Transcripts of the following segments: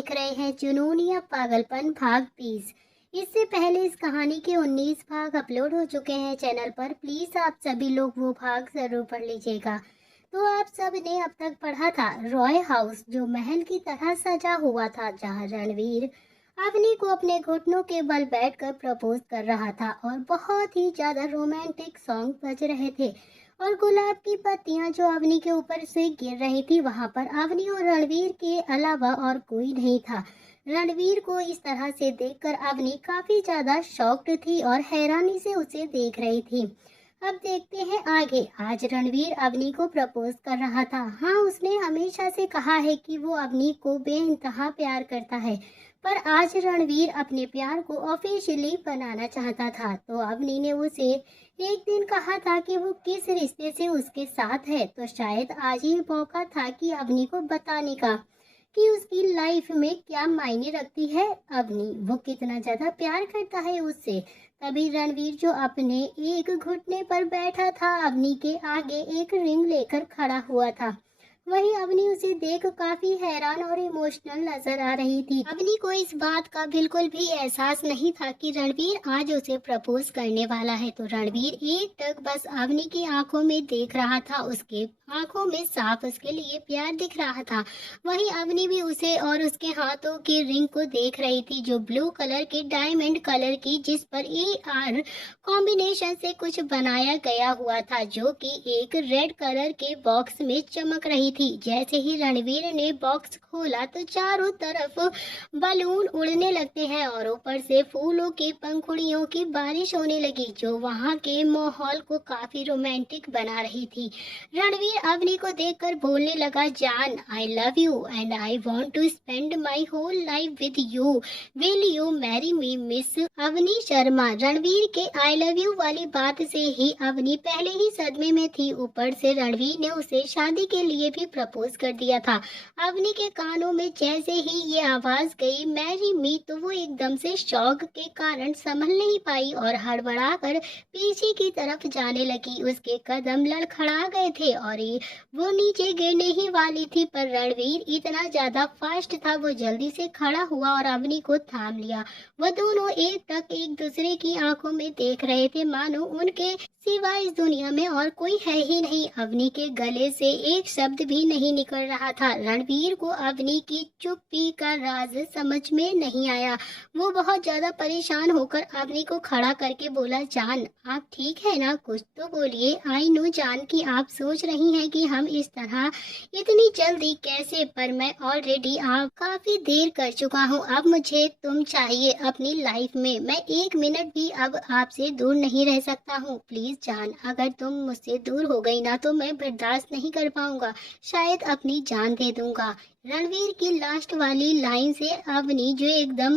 देख रहे हैं जुनून या पागलपन भाग 20। इससे पहले इस कहानी के 19 भाग अपलोड हो चुके हैं चैनल पर। प्लीज आप सभी लोग वो भाग जरूर पढ़ लीजिएगा। तो आप सब ने अब तक पढ़ा था रॉय हाउस, जो महल की तरह सजा हुआ था, जहाँ रणवीर अवनी को अपने घुटनों के बल बैठकर प्रपोज कर रहा था और बहुत ही ज्यादा रोमांटिक सॉन्ग बज रहे थे और गुलाब की पत्तियां जो अवनी के ऊपर से गिर रही थी, वहां पर अवनी और रणवीर के अलावा और कोई नहीं था। रणवीर को इस तरह से देखकर अवनी काफी ज्यादा शॉक्ड थी और हैरानी से उसे देख रही थी। अब देखते हैं आगे। आज रणवीर अवनी को प्रपोज कर रहा था। हाँ, उसने हमेशा से कहा है कि वो अवनी को बेइंतहा प्यार करता है, पर आज रणवीर अपने प्यार को ऑफिशियली बनाना चाहता था। तो अवनी ने उसे एक दिन कहा था कि वो किस रिश्ते से उसके साथ है, तो शायद आज ही मौका था कि अवनी को बताने का कि उसकी लाइफ में क्या मायने रखती है अवनी, वो कितना ज्यादा प्यार करता है उससे। तभी रणवीर, जो अपने एक घुटने पर बैठा था, अवनी के आगे एक रिंग लेकर खड़ा हुआ था। वहीं अवनी उसे देख काफी हैरान और इमोशनल नजर आ रही थी। अवनी को इस बात का बिल्कुल भी एहसास नहीं था कि रणवीर आज उसे प्रपोज करने वाला है। तो रणवीर एक टक बस अवनी की आंखों में देख रहा था। उसके आंखों में साफ उसके लिए प्यार दिख रहा था। वहीं अवनी भी उसे और उसके हाथों की रिंग को देख रही थी, जो ब्लू कलर की डायमंड कलर की, जिस पर AR कॉम्बिनेशन से कुछ बनाया गया हुआ था, जो कि एक रेड कलर के बॉक्स में चमक रही थी। जैसे ही रणवीर ने बॉक्स खोला तो चारों तरफ बलून उड़ने लगते हैं और ऊपर से फूलों की पंखुड़ियों की बारिश होने लगी, जो वहां के माहौल को काफी रोमांटिक बना रही थी। रणवीर अवनी को देखकर बोलने लगा, जान, I love you and I want to spend my whole life with you. Will you marry me miss Avni Sharma. Ranveer के आई लव यू वाली बात से ही अवनी पहले ही सदमे में थी। ऊपर से रणवीर ने उसे शादी के लिए भी प्रपोज कर दिया था। अवनी के कानों में जैसे ही ये आवाज गई, मैरी मी, तो वो एकदम से शॉक के कारण संभल नहीं पाई और हड़बड़ाकर पीछे की तरफ जाने लगी। उसके कदम लड़खड़ा गए थे और वो नीचे गिरने ही वाली थी, पर रणवीर इतना ज्यादा फास्ट था, वो जल्दी से खड़ा हुआ और अवनी को थाम लिया। वो दोनों एक टक एक दूसरे की आंखों में देख रहे थे, मानो उनके सिवा इस दुनिया में और कोई है ही नहीं। अवनी के गले से एक शब्द भी नहीं निकल रहा था। रणवीर को अवनी की चुप्पी का राज समझ में नहीं आया। वो बहुत ज्यादा परेशान होकर अवनी को खड़ा करके बोला, जान, आप ठीक है ना? कुछ तो बोलिए। आई नो जान कि आप सोच रही हैं कि हम इस तरह इतनी जल्दी कैसे, पर मैं ऑलरेडी आप काफी देर कर चुका हूँ। अब मुझे तुम चाहिए अपनी लाइफ में। मैं एक मिनट भी अब आपसे दूर नहीं रह सकता हूँ। प्लीज जान, अगर तुम मुझसे दूर हो गई ना तो मैं बर्दाश्त नहीं कर पाऊंगा, शायद अपनी जान दे दूंगा। रणवीर की लास्ट वाली लाइन से अवनी, जो एकदम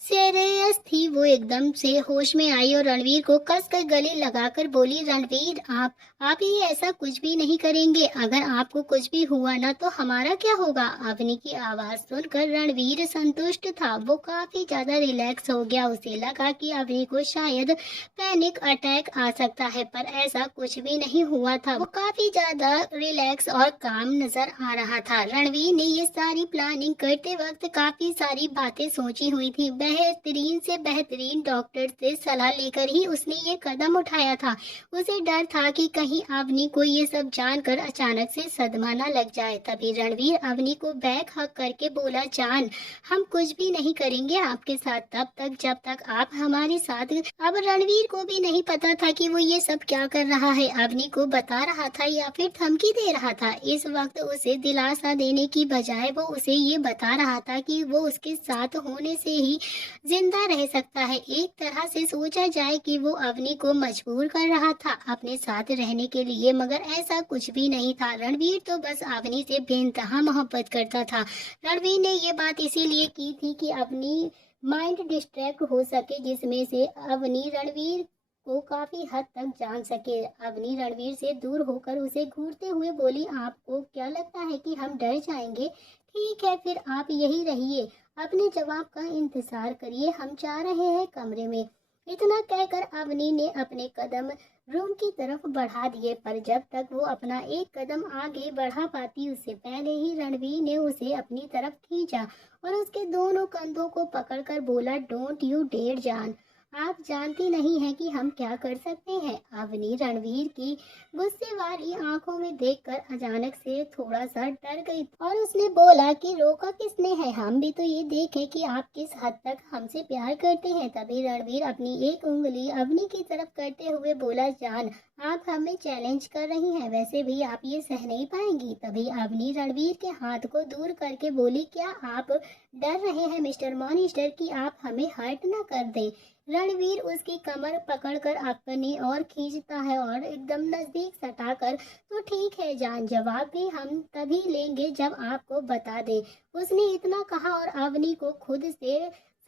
सीरियस थी, वो एकदम से होश में आई और रणवीर को कसकर गले लगाकर बोली, रणवीर, आप ही ऐसा कुछ भी नहीं करेंगे? अगर आपको कुछ भी हुआ ना तो हमारा क्या होगा? अवनी की आवाज सुनकर रणवीर संतुष्ट था। वो काफी ज्यादा रिलैक्स हो गया। उसे लगा कि अवनी को शायद पैनिक अटैक आ सकता है, पर ऐसा कुछ भी नहीं हुआ था। वो काफी ज्यादा रिलैक्स और काम नजर आ रहा था। रणवीर ने ये सारी प्लानिंग करते वक्त काफी सारी बातें सोची हुई थी। बेहतरीन से बेहतरीन डॉक्टर से सलाह लेकर ही उसने ये कदम उठाया था। उसे डर था कि कहीं अवनी को ये सब जानकर अचानक से सदमा न लग जाए। तभी रणवीर अवनी को बैक हक करके बोला, जान, हम कुछ भी नहीं करेंगे आपके साथ तब तक जब तक आप हमारे साथ। अब रणवीर को भी नहीं पता था कि वो ये सब क्या कर रहा है, अवनी को बता रहा था या फिर धमकी दे रहा था। इस वक्त उसे दिलासा देने की बजाय वो उसे ये बता रहा था कि वो उसके साथ होने से ही जिंदा रह सकता है। एक तरह से सोचा जाए कि वो अवनी को मजबूर कर रहा था अपने साथ रहने के लिए, मगर ऐसा कुछ भी नहीं था। रणवीर तो बस अवनी से बेइंतहा मोहब्बत करता था। रणवीर ने ये बात इसीलिए की थी कि अपनी माइंड डिस्ट्रैक्ट हो सके, जिसमें से अवनी रणवीर को काफी हद तक जान सके। अवनी रणवीर से दूर होकर उसे घूरते हुए बोली, आपको क्या लगता है कि हम डर जाएंगे? ठीक है, फिर आप यही रहिए, अपने जवाब का इंतजार करिए, हम जा रहे हैं कमरे में। इतना कहकर अवनी ने अपने कदम रूम की तरफ बढ़ा दिए, पर जब तक वो अपना एक कदम आगे बढ़ा पाती उससे पहले ही रणवीर ने उसे अपनी तरफ खींचा और उसके दोनों कंधों को पकड़कर बोला, डोंट यू डेयर जान, आप जानती नहीं हैं कि हम क्या कर सकते हैं। अवनी रणवीर की गुस्से वाली आंखों में देखकर अचानक से थोड़ा सा डर गई और उसने बोला कि रोका किसने है, हम भी तो ये देखें कि आप किस हद तक हमसे प्यार करते हैं। तभी रणवीर अपनी एक उंगली अवनी की तरफ करते हुए बोला, जान आप हमें चैलेंज कर रही हैं, वैसे भी आप ये सह नहीं पाएंगी। तभी अवनी रणवीर के हाथ को दूर करके बोली, क्या आप डर रहे हैं मिस्टर मॉनिस्टर कि आप हमें हर्ट ना कर दें। रणवीर उसकी कमर पकड़कर अपनी ओर खींचता है और एकदम नजदीक सटाकर, तो ठीक है जान, जवाब भी हम तभी लेंगे जब आपको बता दें। उसने इतना कहा और अवनी को खुद से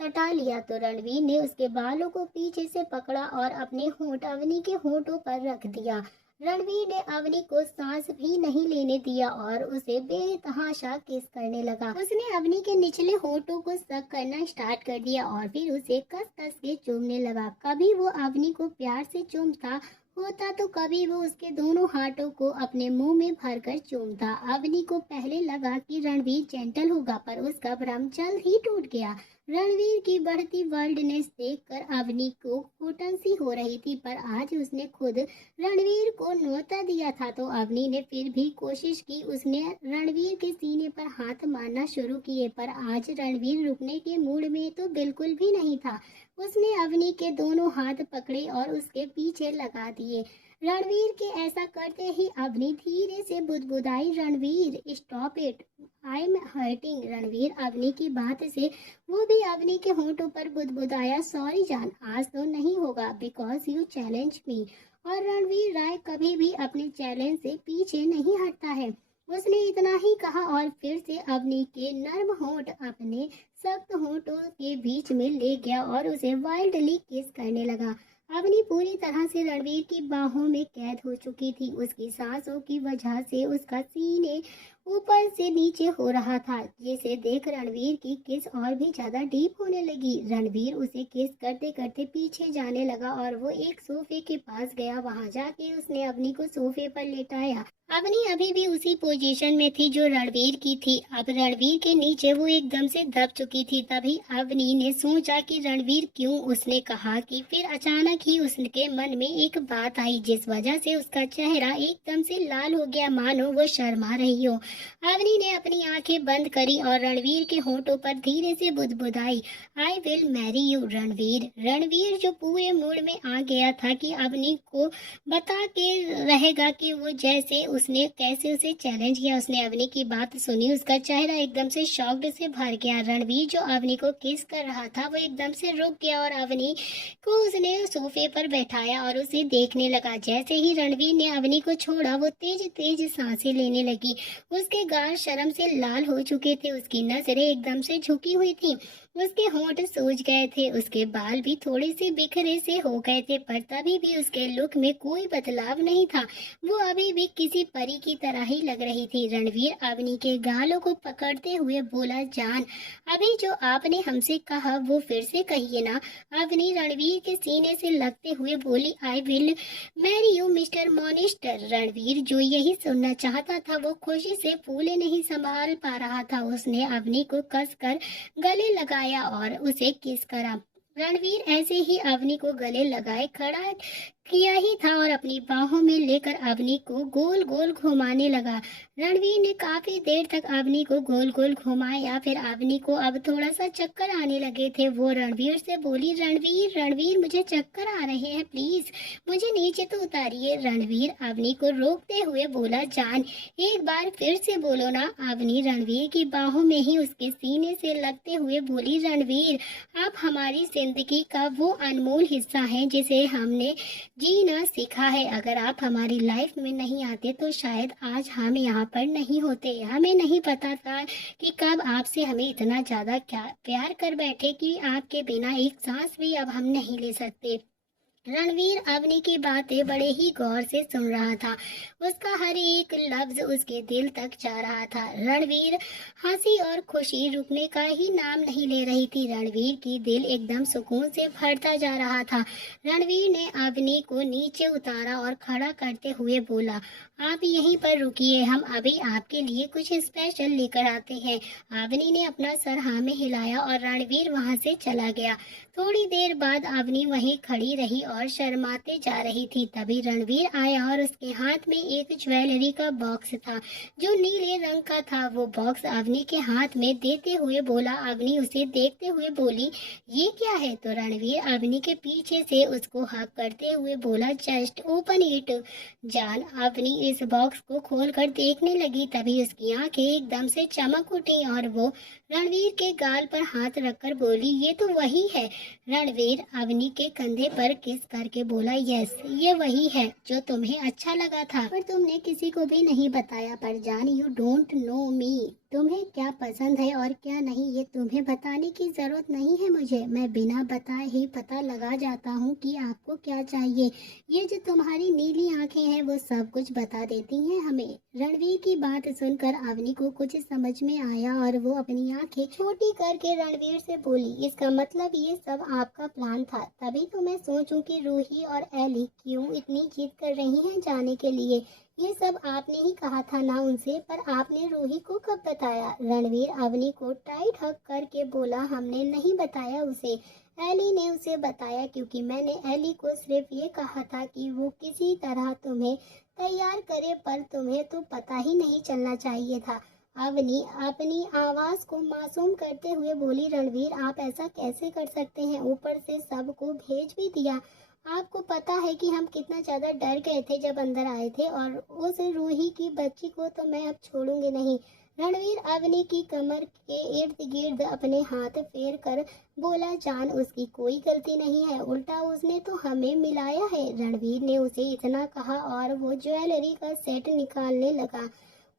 सटा लिया तो रणवीर ने उसके बालों को पीछे से पकड़ा और अपने होंठ अवनी के होंठों पर रख दिया। रणवीर ने अवनी को सांस भी नहीं लेने दिया और उसे बेतहाशा किस करने लगा। उसने अवनी के निचले होठों को सक करना स्टार्ट कर दिया और फिर उसे कस कस के चूमने लगा। कभी वो अवनी को प्यार से चूमता होता तो कभी वो उसके दोनों हाथों को अपने मुंह में भरकर चूमता। अवनी को पहले लगा कि रणवीर जेंटल होगा, पर उसका भ्रम जल्द ही टूट गया। रणवीर की बढ़ती वर्ल्डनेस देखकर अवनी को घुटन सी हो रही थी, पर आज उसने खुद रणवीर को न्योता दिया था तो अवनी ने फिर भी कोशिश की। उसने रणवीर के सीने पर हाथ मारना शुरू किए, पर आज रणवीर रुकने के मूड में तो बिल्कुल भी नहीं था। उसने अवनी के दोनों हाथ पकड़े और उसके पीछे लगा दिए। रणवीर के ऐसा करते ही अवनी धीरे से बुदबुदाई, Ranveer stop it, I am hurting. Ranveer Avni की बात से वो भी अवनी के होंठों पर बुदबुदाया, सॉरी जान, आज तो नहीं होगा बिकॉज यू चैलेंज मी। और रणवीर राय कभी भी अपने चैलेंज से पीछे नहीं हटता है। उसने इतना ही कहा और फिर से अवनी के नर्म होंठ अपने सख्त होंठों के बीच में ले गया और उसे वाइल्डली किस करने लगा। अवनी पूरी तरह से रणवीर की बाहों में कैद हो चुकी थी। उसकी सांसों की वजह से उसका सीने ऊपर से नीचे हो रहा था, जिसे देख रणवीर की किस और भी ज्यादा डीप होने लगी। रणवीर उसे किस करते करते पीछे जाने लगा और वो एक सोफे के पास गया। वहां जाके उसने अवनी को सोफे पर लेटाया। अवनी अभी भी उसी पोजीशन में थी जो रणवीर की थी। अब रणवीर के नीचे वो एकदम से दब चुकी थी। तभी अवनी ने सोचा कि रणवीर क्यों उसने कहा कि फिर अचानक ही उसके मन में एक बात आई जिस वजह से उसका चेहरा एकदम से लाल हो गया, मानो वो शर्मा रही हो। अवनी ने अपनी आंखें बंद करी और रणवीर के होंठों पर धीरे से बुदबुदाई, I will marry you Ranveer. Ranveer जो पूरे मूड में आ गया था कि अवनी को बता के रहेगा कि वो जैसे उसने कैसे उसे चैलेंज किया। उसने अवनी की बात सुनी, उसका चेहरा एकदम से शॉक्ड से भर गया। रणवीर जो अवनी को किस कर रहा था वो एकदम से रुक गया और अवनी को उसने सोफे पर बैठाया और उसे देखने लगा। जैसे ही रणवीर ने अवनी को छोड़ा वो तेज तेज सांसें लेने लगी। उसके गाल शर्म से लाल हो चुके थे, उसकी नजरें एकदम से झुकी हुई थी, उसके होंठ सूज गए थे, उसके बाल भी थोड़े से बिखरे से हो गए थे, पर तभी भी उसके लुक में कोई बदलाव नहीं था। वो अभी भी किसी परी की तरह ही लग रही थी। रणवीर अवनी के गालों को पकड़ते हुए बोला, जान, अभी जो आपने हमसे कहा वो फिर से कहिए ना। अवनी रणवीर के सीने से लगते हुए बोली, I will marry you mister monster. Ranveer जो यही सुनना चाहता था वो खुशी से फूले नहीं संभाल पा रहा था। उसने अवनी को कसकर गले लगाया और उसे किस करा। रणवीर ऐसे ही अवनी को गले लगाए खड़ा किया ही था और अपनी बाहों में लेकर अवनी को गोल गोल घुमाने लगा। रणवीर ने काफी देर तक अवनी को गोल गोल घुमाया। फिर अवनी को अब थोड़ा सा चक्कर आने लगे थे। वो रणवीर से बोली, रणवीर रणवीर मुझे चक्कर आ रहे हैं, प्लीज मुझे नीचे तो उतारिए। रणवीर अवनी को रोकते हुए बोला, जान, एक बार फिर से बोलो ना। अवनी रणवीर की बाहों में ही उसके सीने से लगते हुए बोली, रणवीर आप हमारी जिंदगी का वो अनमोल हिस्सा हैं जिसे हमने जीना सीखा है। अगर आप हमारी लाइफ में नहीं आते तो शायद आज हम यहाँ पर नहीं होते। हमें नहीं पता था कि कब आपसे हमें इतना ज्यादा प्यार कर बैठे कि आपके बिना एक सांस भी अब हम नहीं ले सकते। रणवीर अवनी की बातें बड़े ही गौर से सुन रहा था। उसका हर एक लफ्ज उसके दिल तक जा रहा था। रणवीर हंसी और खुशी रुकने का ही नाम नहीं ले रही थी। रणवीर की दिल एकदम सुकून से भरता जा रहा था। रणवीर ने अवनी को नीचे उतारा और खड़ा करते हुए बोला, आप यहीं पर रुकिए, हम अभी आपके लिए कुछ स्पेशल लेकर आते हैं। अवनी ने अपना सर हाँ में हिलाया और रणवीर वहां से चला गया। थोड़ी देर बाद अवनी वहीं खड़ी रही और शर्माते जा रही थी। तभी रणवीर आया और उसके हाथ में एक ज्वेलरी का बॉक्स था जो नीले रंग का था। वो बॉक्स अवनी के हाथ में देते हुए बोला। अवनी उसे देखते हुए बोली, ये क्या है? तो रणवीर अवनी के पीछे से उसको हक करते हुए बोला, जस्ट ओपन इट जान। अवनी इस बॉक्स को खोलकर देखने लगी। तभी उसकी आंखें एकदम से चमक उठी और वो रणवीर के गाल पर हाथ रखकर बोली, ये तो वही है। रणवीर अवनी के कंधे पर किस करके बोला, यस, ये वही है जो तुम्हें अच्छा लगा था पर तुमने किसी को भी नहीं बताया। पर जान, यू डोंट नो मी। तुम्हें क्या पसंद है और क्या नहीं ये तुम्हें बताने की जरूरत नहीं है मुझे। मैं बिना बताए ही पता लगा जाता हूँ कि आपको क्या चाहिए। ये जो तुम्हारी नीली आंखें हैं वो सब कुछ बता देती हैं हमें। रणवीर की बात सुनकर अवनी को कुछ समझ में आया और वो अपनी आंखें छोटी करके रणवीर से बोली, इसका मतलब ये सब आपका प्लान था। तभी तो मैं सोचूं कि रूही और एली क्यों इतनी जिद कर रही हैं जाने के लिए। ये सब आपने ही कहा था ना उनसे, पर आपने रूही को कब बताया? रणवीर अवनी को टाइट हक करके बोला, हमने नहीं बताया उसे, एली ने उसे बताया, क्योंकि मैंने एली को सिर्फ ये कहा था कि वो किसी तरह तुम्हें तैयार करे, पर तुम्हें तो पता ही नहीं चलना चाहिए था। अवनी अपनी आवाज को मासूम करते हुए बोली, रणवीर आप ऐसा कैसे कर सकते हैं? ऊपर से सबको भेज भी दिया। आपको पता है कि हम कितना ज्यादा डर गए थे जब अंदर आए थे, और उस रूही की बच्ची को तो मैं अब छोड़ूंगी नहीं। रणवीर अवनी की कमर के इर्द गिर्द अपने हाथ फेर कर बोला, जान उसकी कोई गलती नहीं है, उल्टा उसने तो हमें मिलाया है। रणवीर ने उसे इतना कहा और वो ज्वेलरी का सेट निकालने लगा।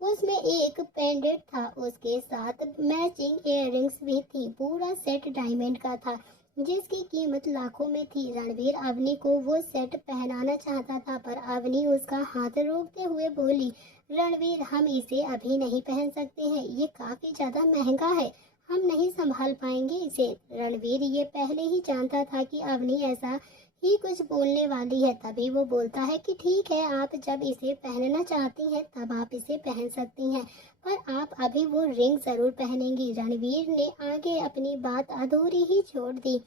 उसमें एक पेंडेंट था, उसके साथ मैचिंग इयररिंग्स भी थी। पूरा सेट डायमंड का था जिसकी कीमत लाखों में थी। रणवीर अवनी को वो सेट पहनाना चाहता था, पर अवनी उसका हाथ रोकते हुए बोली, रणवीर हम इसे अभी नहीं पहन सकते हैं, ये काफी ज्यादा महंगा है, हम नहीं संभाल पाएंगे इसे। रणवीर ये पहले ही जानता था कि अवनी ऐसा ही कुछ बोलने वाली है। तभी वो बोलता है कि ठीक है, आप जब इसे पहनना चाहती हैं तब आप इसे पहन सकती हैं, पर आप अभी वो रिंग जरूर पहनेंगी। रणवीर ने आगे अपनी बात अधूरी ही छोड़ दी।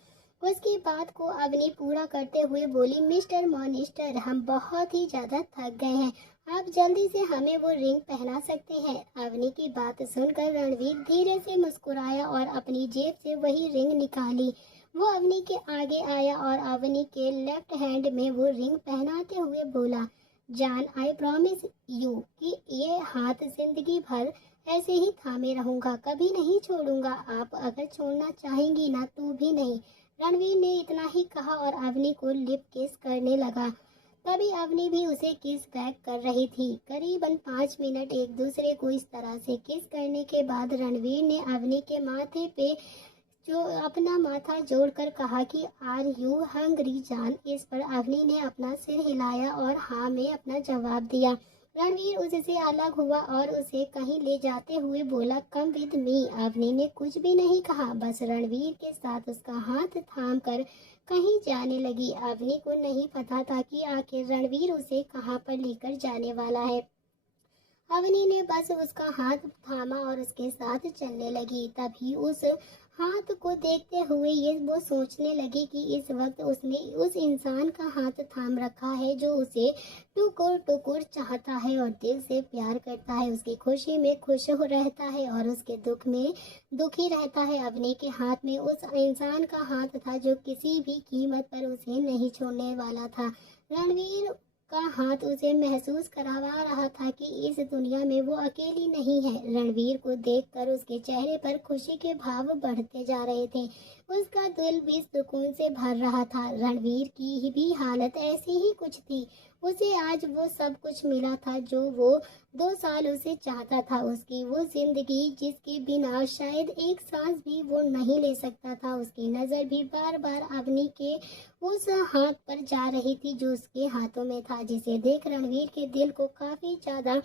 उसकी बात को अवनी पूरा करते हुए बोली, मिस्टर मॉनिस्टर हम बहुत ही ज्यादा थक गए हैं, आप जल्दी से हमें वो रिंग पहना सकते हैं। अवनी की बात सुनकर रणवीर धीरे से मुस्कुराया और अपनी जेब से वही रिंग निकाली। वो अवनी के आगे आया और अवनी के लेफ्ट हैंड में वो रिंग पहनाते हुए बोला, जान आई प्रॉमिस यू कि ये हाथ जिंदगी भर ऐसे ही थामे रहूंगा, कभी नहीं छोड़ूंगा। आप अगर छोड़ना चाहेंगी ना तो भी नहीं। रणवीर ने इतना ही कहा और अवनी को लिप किस करने लगा। तभी अवनी भी उसे किस बैक कर रही थी। करीबन 5 मिनट एक दूसरे को इस तरह से किस करने के बाद रणवीर ने अवनी के माथे पे जो अपना माथा जोड़कर कहा कि आर यू हंग्री जान। इस पर अवनी ने अपना सिर हिलाया और हाँ में अपना जवाब दिया। रणवीर उससे अलग हुआ और उसे कहीं ले जाते हुए बोला, कम विद मी। अवनी ने कुछ भी नहीं कहा, बस रणवीर के साथ उसका हाथ थाम कर कहीं जाने लगी। अवनी को नहीं पता था कि आखिर रणवीर उसे कहाँ पर लेकर जाने वाला है। अवनी ने बस उसका हाथ थामा और उसके साथ चलने लगी। तभी उस हाथ को देखते हुए ये वो सोचने लगी कि इस वक्त उसने उस इंसान का हाथ थाम रखा है जो उसे टुकुर टुकुर चाहता है और दिल से प्यार करता है, उसकी खुशी में खुश हो रहता है और उसके दुख में दुखी रहता है। अवनी के हाथ में उस इंसान का हाथ था जो किसी भी कीमत पर उसे नहीं छोड़ने वाला था। रणवीर का हाथ उसे महसूस करवा रहा था कि इस दुनिया में वो अकेली नहीं है। रणवीर को देखकर उसके चेहरे पर खुशी के भाव बढ़ते जा रहे थे। उसका दिल भी सुकून से भर रहा था। रणवीर की भी हालत ऐसी ही कुछ थी। उसे आज वो सब कुछ मिला था जो वो 2 सालों से चाहता था। उसकी वो जिंदगी जिसके बिना शायद एक सांस भी वो नहीं ले सकता था। उसकी नज़र भी बार बार अवनी के उस हाथ पर जा रही थी जो उसके हाथों में था, जिसे देख रणवीर के दिल को काफी ज्यादा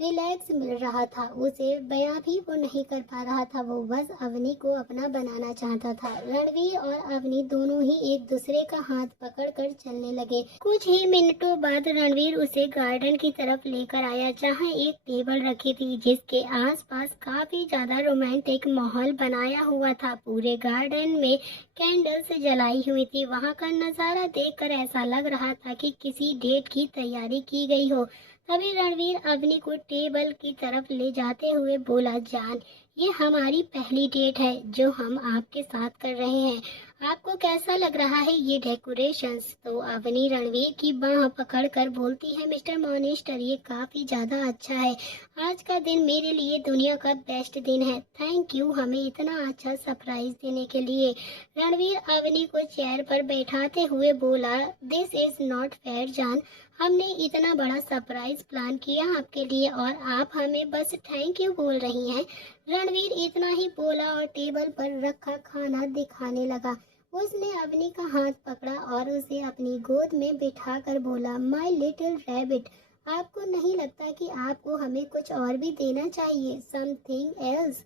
रिलैक्स मिल रहा था। उसे बयां भी वो नहीं कर पा रहा था। वो बस अवनी को अपना बनाना चाहता था। रणवीर और अवनी दोनों ही एक दूसरे का हाथ पकड़कर चलने लगे। कुछ ही मिनटों बाद रणवीर उसे गार्डन की तरफ लेकर आया, जहां एक टेबल रखी थी जिसके आसपास काफी ज्यादा रोमांटिक माहौल बनाया हुआ था। पूरे गार्डन में कैंडल्स जलाई हुई थी। वहां का नजारा देखकर ऐसा लग रहा था कि किसी डेट की तैयारी की गई हो। तभी रणवीर अवनी को टेबल की तरफ ले जाते हुए बोला, जान, ये हमारी पहली डेट है जो हम आपके साथ कर रहे हैं। आपको कैसा लग रहा है ये डेकोरेशंस? तो अवनी रणवीर की बाह पकड़कर बोलती है, मिस्टर मॉनिस्टर, ये काफी ज्यादा अच्छा है। आज का दिन मेरे लिए दुनिया का बेस्ट दिन है। थैंक यू हमें इतना अच्छा सरप्राइज देने के लिए। रणवीर अवनी को चेयर पर बैठाते हुए बोला, दिस इज नॉट फेयर जान। हमने इतना बड़ा सरप्राइज प्लान किया आपके लिए और आप हमें बस थैंक यू बोल रही हैं। रणवीर इतना ही बोला और टेबल पर रखा खाना दिखाने लगा। उसने अवनी का हाथ पकड़ा और उसे अपनी गोद में बिठाकर बोला, माय लिटिल रैबिट, आपको नहीं लगता कि आपको हमें कुछ और भी देना चाहिए, समथिंग एल्स?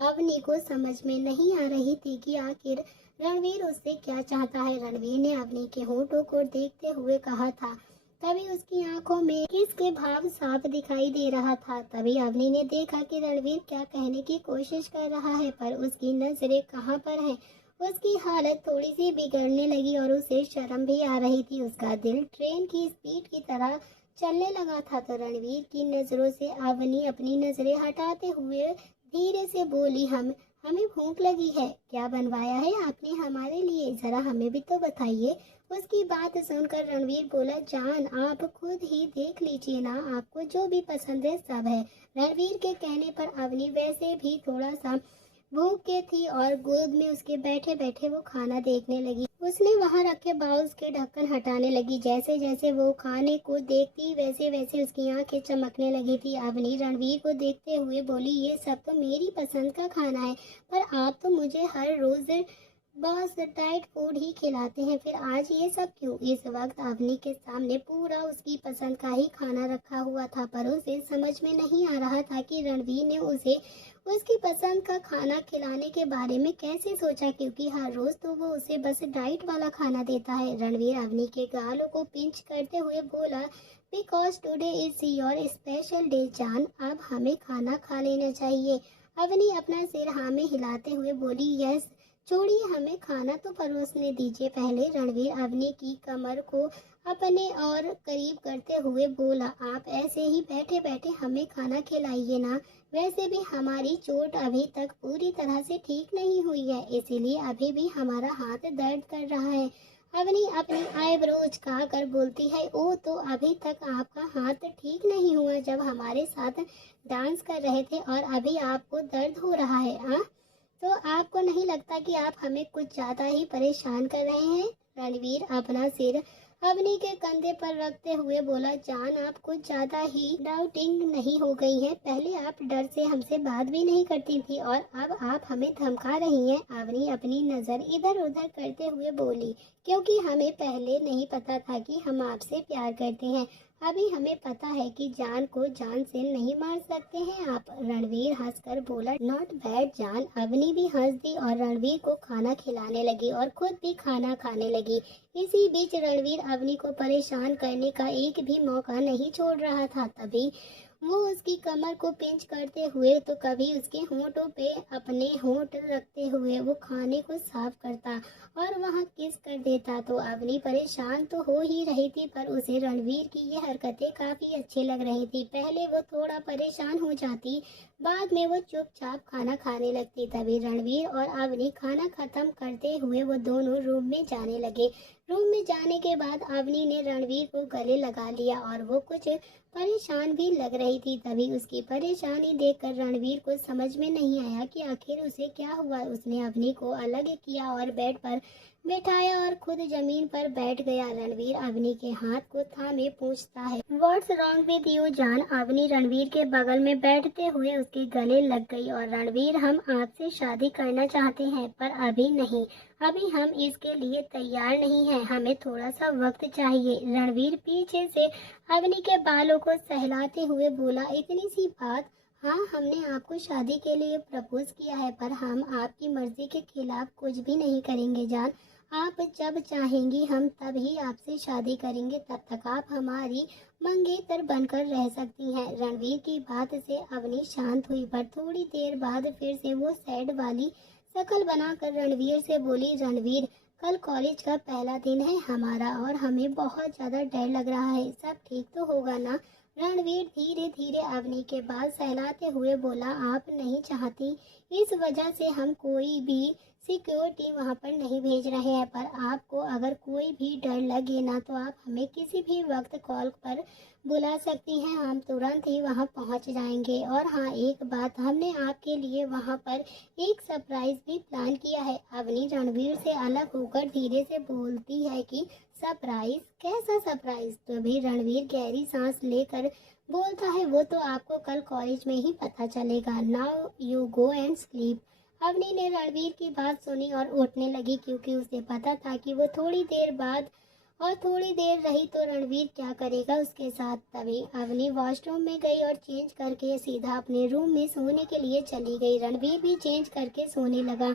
अवनी को समझ में नहीं आ रही थी कि आखिर रणवीर उससे क्या चाहता है। रणवीर ने अवनी के होठों को देखते हुए कहा था। तभी उसकी आंखों में किसके भाव साफ दिखाई दे रहा था। तभी अवनी ने देखा कि रणवीर क्या कहने की कोशिश कर रहा है, पर उसकी नजरें कहाँ पर हैं। उसकी हालत थोड़ी सी बिगड़ने लगी और उसे शर्म भी आ रही थी। उसका दिल ट्रेन की स्पीड की तरह चलने लगा था। तो रणवीर की नजरों से अवनी अपनी नजरें हटाते हुए धीरे से बोली, हमें भूख लगी है। क्या बनवाया है आपने हमारे लिए, जरा हमें भी तो बताइए। उसकी बात सुनकर रणवीर बोला, जान, आप खुद ही देख लीजिए ना, आपको जो भी पसंद है सब है। रणवीर के कहने पर अवनी वैसे भी थोड़ा सा भूख के थी और गोद में उसके बैठे बैठे वो खाना देखने लगी। उसने वहां रखे बाउल्स के ढक्कन हटाने लगी। जैसे जैसे वो खाने को देखती वैसे वैसे उसकी आंखें चमकने लगी थी। अवनी रणवीर को देखते हुए बोली, ये सब तो मेरी पसंद का खाना है, पर आप तो मुझे हर रोज बस डाइट फूड ही खिलाते हैं, फिर आज ये सब क्यों? इस वक्त अवनी के सामने पूरा उसकी पसंद का ही खाना रखा हुआ था, पर उसे समझ में नहीं आ रहा था कि रणवीर ने उसे उसकी पसंद का खाना खिलाने के बारे में कैसे सोचा, क्योंकि हर रोज तो वो उसे बस डाइट वाला खाना देता है। रणवीर अवनी के गालों को पिंच करते हुए बोला, because today is your special day जान, अब हमें खाना खा लेना चाहिए। अवनी अपना सिर हाँ में हिलाते हुए बोली, यस, छोड़िए, हमें खाना तो परोसने दीजिए पहले। रणवीर अवनी की कमर को अपने और करीब करते हुए बोला, आप ऐसे ही बैठे बैठे हमें खाना खिलाइए ना। वैसे भी हमारी चोट अभी तक पूरी तरह से ठीक नहीं हुई है, इसीलिए अभी भी हमारा हाथ दर्द कर रहा है। अवनी अपनी आईब्रो उचका कर बोलती है, ओ, तो अभी तक आपका हाथ ठीक नहीं हुआ जब हमारे साथ डांस कर रहे थे और अभी आपको दर्द हो रहा है? हाँ, तो आपको नहीं लगता कि आप हमें कुछ ज्यादा ही परेशान कर रहे हैं? रणवीर अपना सिर अवनी के कंधे पर रखते हुए बोला, जान, आप कुछ ज्यादा ही डाउटिंग नहीं हो गई हैं? पहले आप डर से हमसे बात भी नहीं करती थी और अब आप हमें धमका रही हैं। अवनी अपनी नजर इधर उधर करते हुए बोली, क्योंकि हमें पहले नहीं पता था कि हम आपसे प्यार करते हैं। अभी हमें पता है कि जान को जान से नहीं मार सकते हैं आप। रणवीर हंसकर बोला, नॉट बैड जान। अवनी भी हंस दी और रणवीर को खाना खिलाने लगी और खुद भी खाना खाने लगी। इसी बीच रणवीर अवनी को परेशान करने का एक भी मौका नहीं छोड़ रहा था। तभी वो उसकी कमर को पिंच करते हुए तो कभी उसके होंठों पे अपने होंठ रखते हुए वो खाने को साफ करता और वहाँ किस कर देता। तो अवनी परेशान तो हो ही रही थी, पर उसे रणवीर की ये हरकतें काफी अच्छी लग रही थी। पहले वो थोड़ा परेशान हो जाती, बाद में वो चुपचाप खाना खाने लगती। तभी रणवीर और अवनी खाना खत्म करते हुए वो दोनों रूम में जाने लगे। रूम में जाने के बाद अवनी ने रणवीर को गले लगा लिया और वो कुछ परेशान भी लग रही थी। तभी उसकी परेशानी देखकर रणवीर को समझ में नहीं आया कि आखिर उसे क्या हुआ। उसने अवनी को अलग किया और बेड पर बिठाया और खुद जमीन पर बैठ गया। रणवीर अवनी के हाथ को थामे पूछता है, व्हाट्स रॉन्ग विद यू जान। अवनी रणवीर के बगल में बैठते हुए उसके गले लग गई और रणवीर, हम आपसे शादी करना चाहते हैं पर अभी नहीं, अभी हम इसके लिए तैयार नहीं हैं, हमें थोड़ा सा वक्त चाहिए। रणवीर पीछे से अवनी के बालों को सहलाते हुए बोला, इतनी सी बात। हाँ, हमने आपको शादी के लिए प्रपोज किया है पर हम आपकी मर्जी के खिलाफ कुछ भी नहीं करेंगे जान। आप जब चाहेंगी हम तब ही आपसे शादी करेंगे, तब तक आप हमारी मंगेतर बनकर रह सकती हैं। रणवीर की बात से अवनी शांत हुई पर थोड़ी देर बाद फिर से वो सैड वाली शक्ल बनाकर रणवीर से बोली, रणवीर कल कॉलेज का पहला दिन है हमारा और हमें बहुत ज़्यादा डर लग रहा है, सब ठीक तो होगा ना। रणवीर धीरे धीरे अवनी के बाल सहलाते हुए बोला, आप नहीं चाहती इस वजह से हम कोई भी सिक्योरिटी वहाँ पर नहीं भेज रहे हैं, पर आपको अगर कोई भी डर लगे ना तो आप हमें किसी भी वक्त कॉल पर बुला सकती हैं, हम तुरंत ही वहाँ पहुँच जाएंगे। और हाँ, एक बात, हमने आपके लिए वहाँ पर एक सरप्राइज भी प्लान किया है। अवनी रणवीर से अलग होकर धीरे से बोलती है कि सरप्राइज, कैसा सरप्राइज। तभी रणवीर गहरी सांस लेकर बोलता है, वो तो आपको कल कॉलेज में ही पता चलेगा। Now you go and sleep. Avni ने रणवीर की बात सुनी और उठने लगी क्योंकि उसे पता था कि वो थोड़ी देर बाद और थोड़ी देर रही तो रणवीर क्या करेगा उसके साथ। तभी अवनी वॉशरूम में गई और चेंज करके सीधा अपने रूम में सोने के लिए चली गई। रणवीर भी चेंज करके सोने लगा।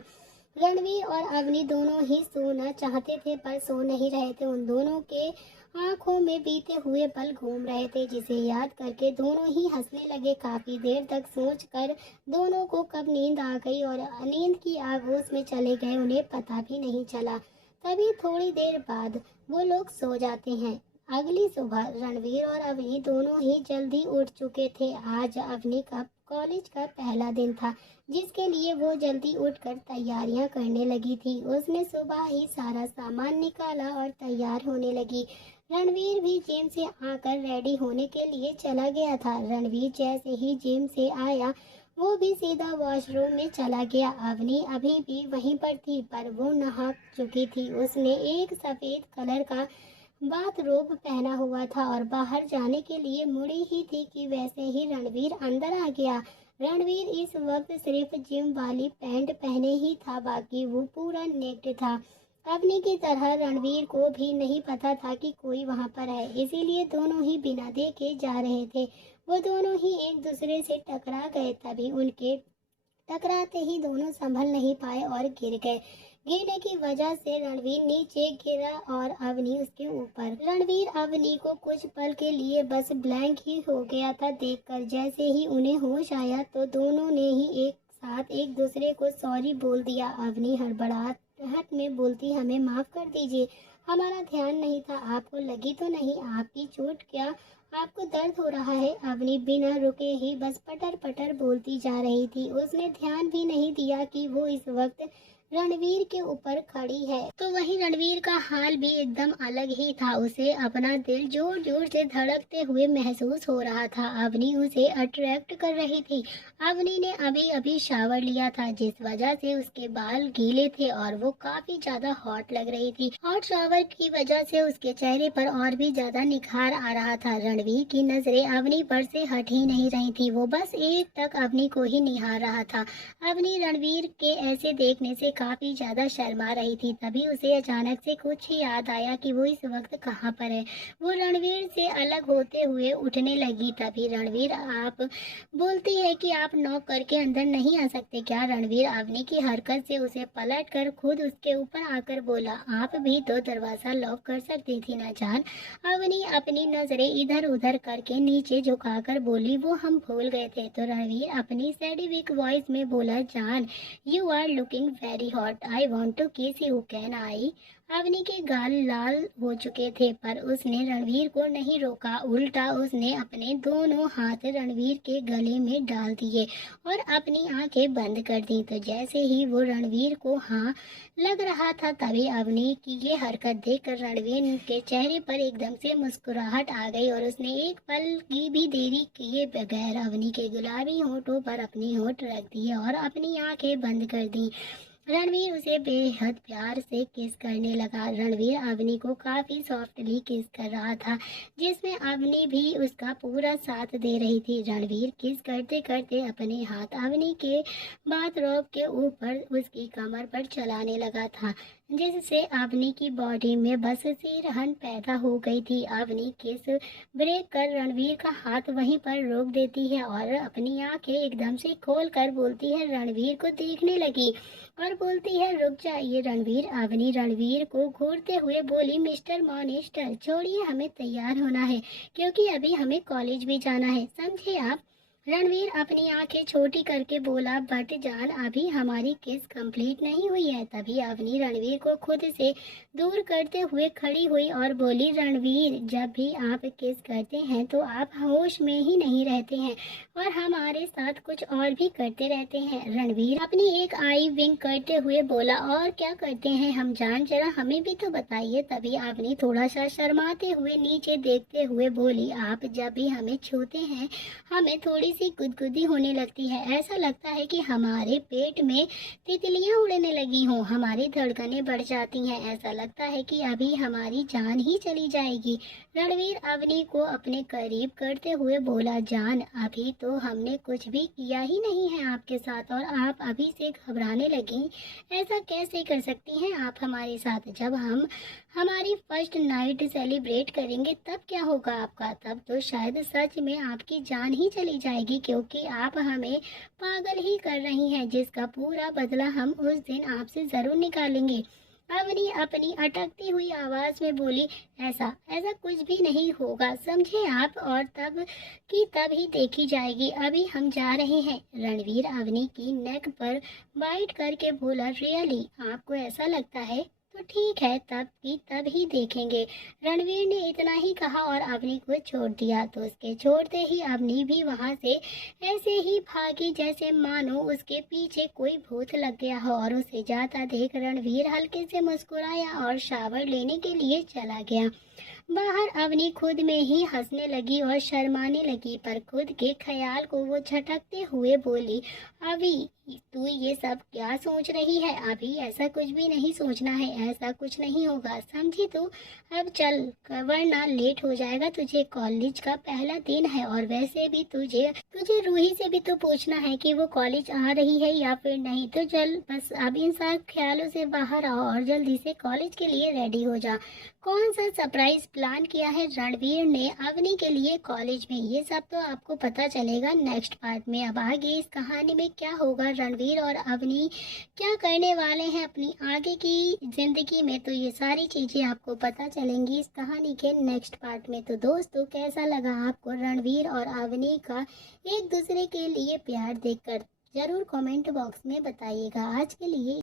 रणवीर और अवनी दोनों ही सोना चाहते थे पर सो नहीं रहे थे। उन दोनों के आंखों में बीते हुए पल घूम रहे थे जिसे याद करके दोनों ही हंसने लगे। काफी देर तक सोचकर दोनों को कब नींद आ गई और नींद की आगोश में चले गए उन्हें पता भी नहीं चला। तभी थोड़ी देर बाद वो लोग सो जाते हैं। अगली सुबह रणवीर और अवनी दोनों ही जल्दी उठ चुके थे। आज अवनी का कॉलेज का पहला दिन था जिसके लिए वो जल्दी उठकर तैयारियां करने लगी थी। उसने सुबह ही सारा सामान निकाला और तैयार होने लगी। रणवीर भी जिम से आकर रेडी होने के लिए चला गया था। रणवीर जैसे ही जिम से आया वो भी सीधा वॉशरूम में चला गया। अवनी अभी भी वहीं पर थी पर वो नहा चुकी थी। उसने एक सफेद कलर का बाथरोब पहना हुआ था और बाहर जाने के लिए मुड़ी ही थी कि वैसे ही रणवीर अंदर आ गया। रणवीर इस वक्त सिर्फ जिम वाली पैंट पहने ही था, बाकी वो पूरा नेक्ड था। अवनी की तरह रणवीर को भी नहीं पता था कि कोई वहां पर है, इसीलिए दोनों ही बिना देखे जा रहे थे। वो दोनों ही एक दूसरे से टकरा गए। तभी उनके टकराते ही दोनों संभल नहीं पाए और गिर गए। गिरने की वजह से रणवीर नीचे गिरा और अवनी उसके ऊपर। रणवीर अवनी को कुछ पल के लिए बस ब्लैंक ही हो गया था देखकर। जैसे ही उन्हें होश आया तो दोनों ने ही एक साथ एक दूसरे को सॉरी बोल दिया। अवनी हड़बड़ाहट में बोलती, हमें माफ कर दीजिए, हमारा ध्यान नहीं था, आपको लगी तो नहीं आपकी चोट, क्या आपको दर्द हो रहा है। अवनी बिना रुके ही बस पटर पटर बोलती जा रही थी। उसने ध्यान भी नहीं दिया कि वो इस वक्त रणवीर के ऊपर खड़ी है। तो वहीं रणवीर का हाल भी एकदम अलग ही था। उसे अपना दिल जोर जोर से धड़कते हुए महसूस हो रहा था। अवनी उसे अट्रैक्ट कर रही थी। अवनी ने अभी अभी शावर लिया था जिस वजह से उसके बाल गीले थे और वो काफी ज्यादा हॉट लग रही थी। हॉट शावर की वजह से उसके चेहरे पर और भी ज्यादा निखार आ रहा था। रणवीर की नजरें अवनी पर से हट ही नहीं रही थी। वो बस एक टक अवनी को ही निहार रहा था। अवनी रणवीर के ऐसे देखने से काफी ज्यादा शर्मा रही थी। तभी उसे अचानक से कुछ ही याद आया कि वो इस वक्त कहाँ पर है। वो रणवीर से अलग होते हुए उठने लगी। तभी रणवीर आप बोलती है कि आप नॉक करके अंदर नहीं आ सकते क्या। रणवीर अवनी की हरकत से उसे पलट कर खुद उसके ऊपर आकर बोला, आप भी तो दरवाजा लॉक कर सकती थी ना जान। अवनी अपनी नजरें इधर उधर करके नीचे झुकाकर बोली, वो हम भूल गए थे। तो रणवीर अपनी सैडी वीक वॉइस में बोला, जान you are looking very hot, I want to kiss you, can I. Avni के गाल लाल हो चुके थे पर उसने रणवीर को नहीं रोका। उल्टा उसने अपने दोनों हाथ रणवीर के गले में डाल दिए और अपनी आंखें बंद कर दी। तो जैसे ही वो रणवीर को हाँ लग रहा था तभी अवनी की ये हरकत देखकर रणवीर के चेहरे पर एकदम से मुस्कुराहट आ गई और उसने एक पल की भी देरी किए बगैर अवनी के गुलाबी होठों पर अपनी होठ रख दिए और अपनी आंखें बंद कर दी। रणवीर उसे बेहद प्यार से किस करने लगा। रणवीर अवनी को काफी सॉफ्टली किस कर रहा था, जिसमें अवनी भी उसका पूरा साथ दे रही थी। रणवीर किस करते करते अपने हाथ अवनी के बाथरोब के ऊपर उसकी कमर पर चलाने लगा था, जिससे अवनी की बॉडी में बस सिरहन पैदा हो गई थी। अवनी किस ब्रेक कर रणवीर का हाथ वहीं पर रोक देती है और अपनी आंखें एकदम से खोल कर बोलती है, रणवीर को देखने लगी और बोलती है, रुक जाइए रणवीर। अवनी रणवीर को घूरते हुए बोली, मिस्टर मॉनिस्टर छोड़िए, हमें तैयार होना है क्योंकि अभी हमें कॉलेज भी जाना है, समझे आप। रणवीर अपनी आंखें छोटी करके बोला, बट जान अभी हमारी किस कंप्लीट नहीं हुई है। तभी अवनी रणवीर को खुद से दूर करते हुए खड़ी हुई और बोली, रणवीर जब भी आप किस करते हैं तो आप होश में ही नहीं रहते हैं और हमारे साथ कुछ और भी करते रहते हैं। रणवीर अपनी एक आई विंक करते हुए बोला, और क्या करते हैं हम जान, जरा हमें भी तो बताइए। तभी अवनी थोड़ा सा शर्माते हुए नीचे देखते हुए बोली, आप जब भी हमें छूते हैं हमें थोड़ी सी गुदगुदी होने लगती है, ऐसा लगता है कि हमारे पेट में तितलियां उड़ने लगी हों, हमारी धड़कनें बढ़ जाती हैं, ऐसा लगता है कि अभी हमारी जान ही चली जाएगी। रणवीर अवनी को अपने करीब करते हुए बोला, जान अभी तो हमने कुछ भी किया ही नहीं है आपके साथ और आप अभी से घबराने लगी, ऐसा कैसे कर सकती हैं आप हमारे साथ। जब हम हमारी फर्स्ट नाइट सेलिब्रेट करेंगे तब क्या होगा आपका, तब तो शायद सच में आपकी जान ही चली जाएगी क्योंकि आप हमें पागल ही कर रही हैं, जिसका पूरा बदला हम उस दिन आपसे जरूर निकालेंगे। अवनी अपनी अटकती हुई आवाज में बोली, ऐसा ऐसा कुछ भी नहीं होगा, समझे आप, और तब की तब ही देखी जाएगी, अभी हम जा रहे हैं। रणवीर अवनी की नेक पर बाइट करके बोला, रियली आपको ऐसा लगता है, तो ठीक है, तब की तब ही देखेंगे। रणवीर ने इतना ही कहा और अवनी को छोड़ दिया। तो उसके छोड़ते ही अवनी भी वहां से ऐसे ही भागी जैसे मानो उसके पीछे कोई भूत लग गया हो, और उसे जाता देख रणवीर हल्के से मुस्कुराया और शावर लेने के लिए चला गया। बाहर अवनी खुद में ही हंसने लगी और शर्माने लगी, पर खुद के ख्याल को वो झटकते हुए बोली, अभी तू ये सब क्या सोच रही है, अभी ऐसा कुछ भी नहीं सोचना है, ऐसा कुछ नहीं होगा, समझी तू। अब चल वरना लेट हो जाएगा, तुझे कॉलेज का पहला दिन है और वैसे भी तुझे तुझे रूही से भी तो पूछना है कि वो कॉलेज आ रही है या फिर नहीं। तो चल बस अब इन सब ख्यालों से बाहर आओ और जल्दी से कॉलेज के लिए रेडी हो जा। कौन सा सरप्राइज प्लान किया है रणवीर ने अवनी के लिए कॉलेज में, ये सब तो आपको पता चलेगा नेक्स्ट पार्ट में। अब आगे इस कहानी में क्या होगा, रणवीर और अवनी क्या करने वाले हैं अपनी आगे की जिंदगी में, तो ये सारी चीजें आपको पता चलेंगी इस कहानी के नेक्स्ट पार्ट में। तो दोस्तों कैसा लगा आपको रणवीर और अवनी का एक दूसरे के लिए प्यार देखकर, जरूर कमेंट बॉक्स में बताइएगा। आज के लिए